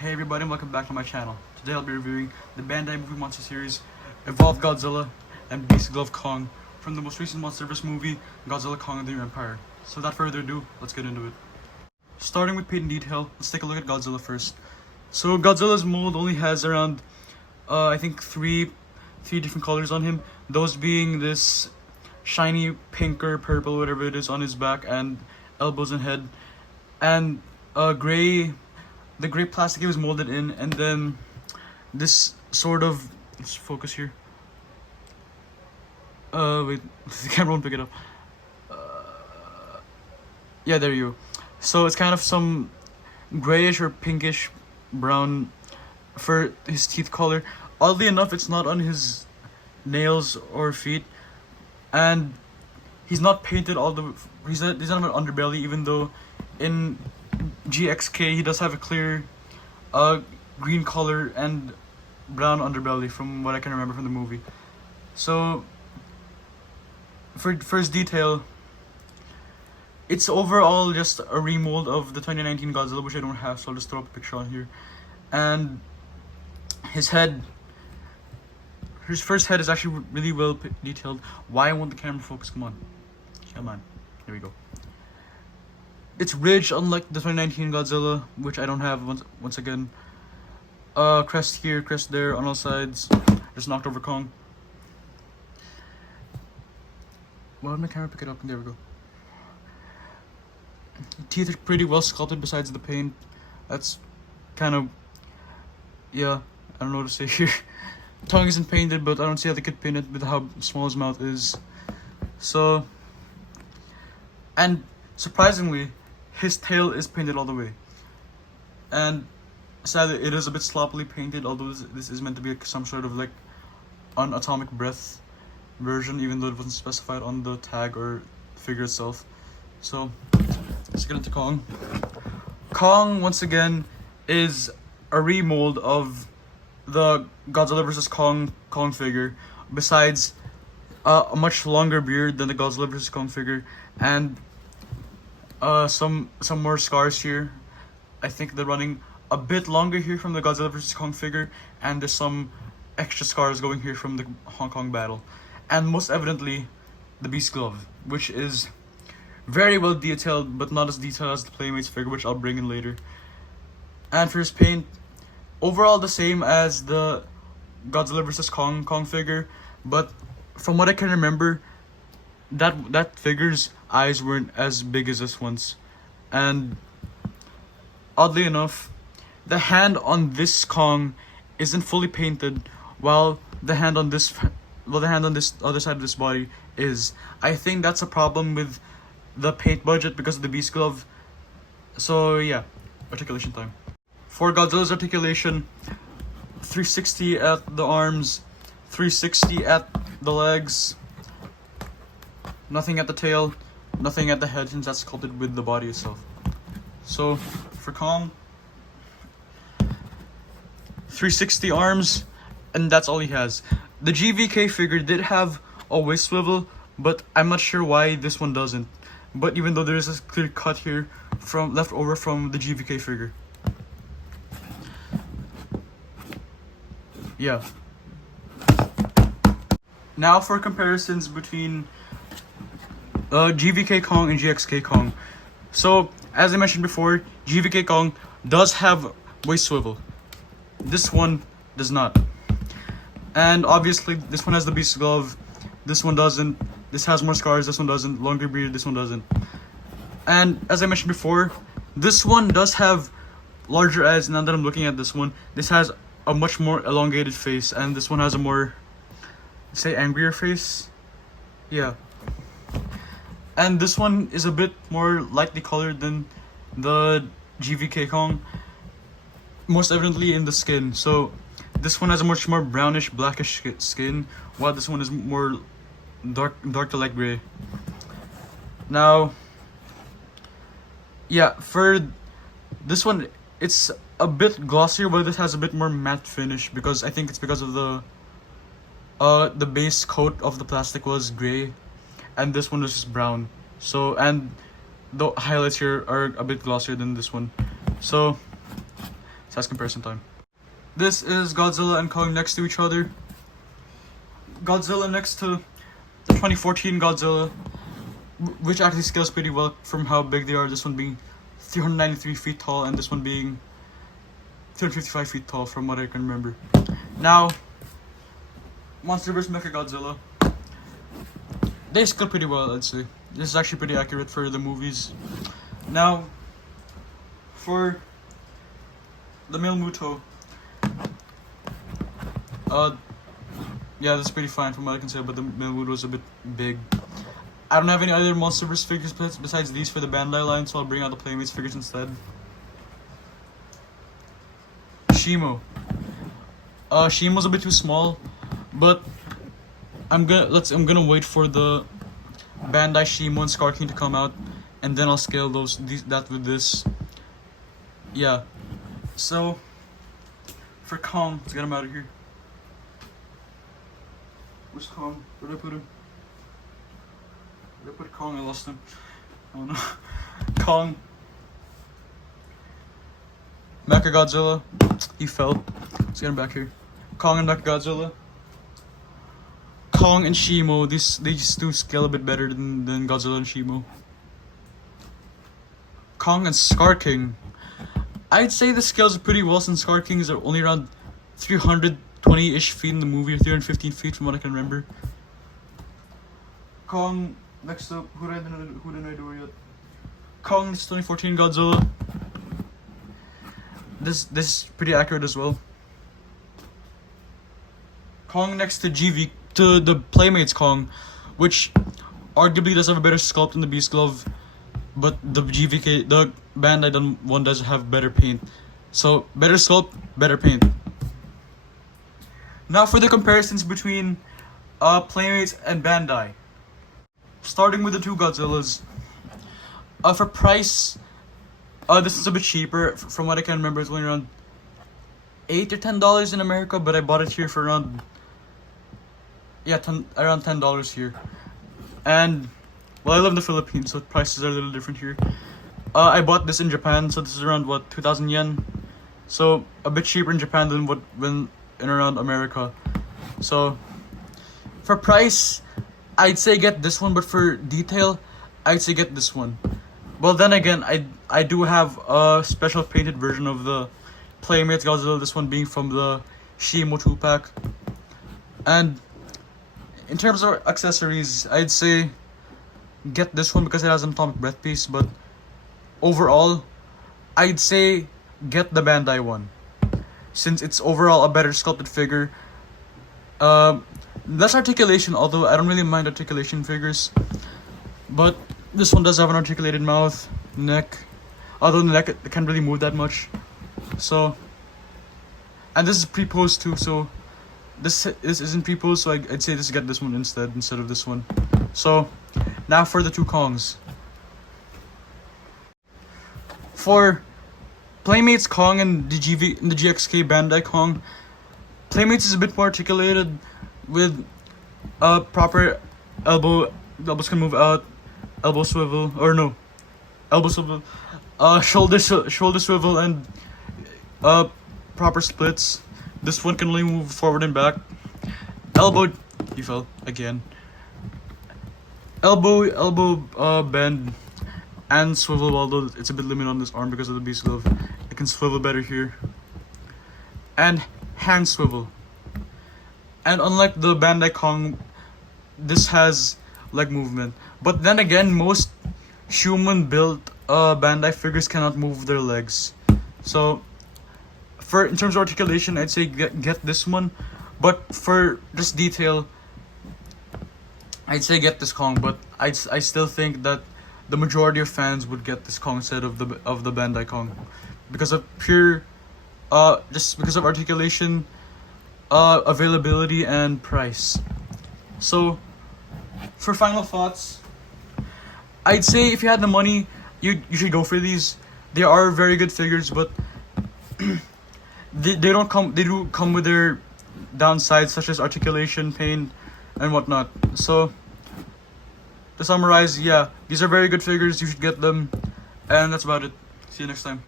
Hey everybody, and welcome back to my channel. Today I'll be reviewing the Bandai movie monster series Evolved Godzilla and Beast Glove Kong from the most recent MonsterVerse movie, Godzilla Kong and the New Empire. So without further ado, let's get into it. Starting with paint and detail, let's take a look at Godzilla first. So Godzilla's mold only has around, I think three different colors on him. Those being this shiny pink or purple, whatever it is, on his back and elbows and head, and gray. The gray plastic he was molded in, and then this sort of, let's focus here. Wait, the camera won't pick it up. Yeah, there you go. So it's kind of some grayish or pinkish brown for his teeth color. Oddly enough, it's not on his nails or feet, and he's not painted all the. He's not an underbelly, even though in GXK he does have a clear green color and brown underbelly from what I can remember from the movie. So for first detail, it's overall just a remold of the 2019 Godzilla, which I don't have, so I'll just throw up a picture on here. And his head, his first head is actually really well detailed. Why won't the camera focus? Come on, here we go. It's ridged, unlike the 2019 Godzilla, which I don't have once again. Crest here, crest there on all sides. Just knocked over Kong. Why would my camera pick it up? There we go. Teeth are pretty well sculpted besides the paint. That's kind of, yeah, I don't know what to say here. Tongue isn't painted, but I don't see how they could paint it with how small his mouth is. So, and surprisingly, his tail is painted all the way, and sadly it is a bit sloppily painted, although this is meant to be some sort of like an atomic breath version, even though it wasn't specified on the tag or figure itself. So let's get into Kong. Kong, once again, is a remold of the Godzilla vs. Kong figure, besides a much longer beard than the Godzilla vs. Kong figure, and some more scars here. I think they're running a bit longer here from the Godzilla vs. Kong figure, and there's some extra scars going here from the Hong Kong battle. And most evidently, the Beast Glove, which is very well detailed, but not as detailed as the Playmates figure, which I'll bring in later. And for his paint, overall the same as the Godzilla vs. Kong figure, but from what I can remember, that figure's eyes weren't as big as this one's, and oddly enough, the hand on this Kong isn't fully painted, while the hand on this other side of this body is. I think that's a problem with the paint budget because of the Beast Glove. So yeah, articulation time. For Godzilla's articulation, 360 at the arms, 360 at the legs. Nothing at the tail, nothing at the head, since that's sculpted with the body itself. So for Kong, 360 arms, and that's all he has. The GVK figure did have a waist swivel, but I'm not sure why this one doesn't. But even though there is a clear cut here from left over from the GVK figure. Yeah. Now for comparisons between GVK Kong and GXK Kong. So, as I mentioned before, GVK Kong does have waist swivel. This one does not. And obviously, this one has the Beast Glove. This one doesn't. This has more scars. This one doesn't. Longer beard. This one doesn't. And as I mentioned before, this one does have larger eyes. Now that I'm looking at this one, this has a much more elongated face, and this one has a more, say, angrier face. Yeah. And this one is a bit more lightly colored than the GVK Kong, most evidently in the skin. So this one has a much more brownish, blackish skin, while this one is more dark to light gray. Now, yeah, for this one, it's a bit glossier, but this has a bit more matte finish, because I think it's because of the base coat of the plastic was gray, and this one was just brown. So, and the highlights here are a bit glossier than this one. So Size comparison time. This is Godzilla and Kong next to each other. Godzilla next to the 2014 Godzilla, which actually scales pretty well from how big they are. This one being 393 feet tall and this one being 355 feet tall from what I can remember. Now, Monster vs. Mechagodzilla. They scale pretty well, I'd say. This is actually pretty accurate for the movies. Now, for the male Muto, yeah, that's pretty fine from what I can say, but the male Muto was a bit big. I don't have any other Monsterverse figures besides these for the Bandai line, so I'll bring out the Playmates figures instead. Shimo. Shimo's a bit too small, but I'm gonna wait for the Bandai Shimo and Scar King to come out, and then I'll scale that with this. Yeah. So for Kong, let's get him out of here. Where's Kong? Where did I put him? Where did I put Kong? I lost him. Oh no. Kong. Mechagodzilla. He fell. Let's get him back here. Kong and Mechagodzilla. Kong and Shimo. They just do scale a bit better than Godzilla and Shimo. Kong and Scar King. I'd say the scales are pretty well since Scar Kings are only around 320-ish feet in the movie, or 315 feet from what I can remember. Kong next up. Who didn't I do yet? Kong, this 2014 Godzilla. This is pretty accurate as well. Kong next to the Playmates Kong, which arguably does have a better sculpt than the Beast Glove, but the Bandai one does have better paint. So better sculpt, better paint. Now for the comparisons between Playmates and Bandai. Starting with the two Godzillas. For price, this is a bit cheaper. From what I can remember, it's only around $8 or $10 in America, but I bought it here for around around $10 here. And well, I live in the Philippines, so prices are a little different here. I bought this in Japan, so this is around 2,000 yen. So a bit cheaper in Japan than when in around America. So for price, I'd say get this one, but for detail, I'd say get this one. Well, then again, I do have a special painted version of the Playmates Godzilla, this one being from the Shimo 2-pack. And in terms of accessories, I'd say get this one because it has an atomic breath piece, but overall, I'd say get the Bandai one, since it's overall a better sculpted figure. Less articulation, although I don't really mind articulation figures, but this one does have an articulated mouth, neck, although the neck it can't really move that much. So, and this is pre-posed too, so this isn't pre-posed, so I'd say just get this one instead of this one. So now for the two Kongs. For Playmates Kong and the GXK Bandai Kong, Playmates is a bit more articulated with a proper elbow. The elbows can move out, elbow swivel, shoulder swivel, and proper splits. This one can only move forward and back. Elbow, he fell again. Elbow bend and swivel, although it's a bit limited on this arm because of the Beast Glove. It can swivel better here. And hand swivel. And unlike the Bandai Kong, this has leg movement. But then again, most human built Bandai figures cannot move their legs. So in terms of articulation, I'd say get this one. But for just detail, I'd say get this Kong. But I still think that the majority of fans would get this Kong instead of the Bandai Kong, because of pure, just because of articulation, availability, and price. So, for final thoughts, I'd say if you had the money, you should go for these. They are very good figures, but they do come with their downsides, such as articulation, pain, and whatnot. So, to summarize, yeah, these are very good figures. You should get them, and that's about it. See you next time.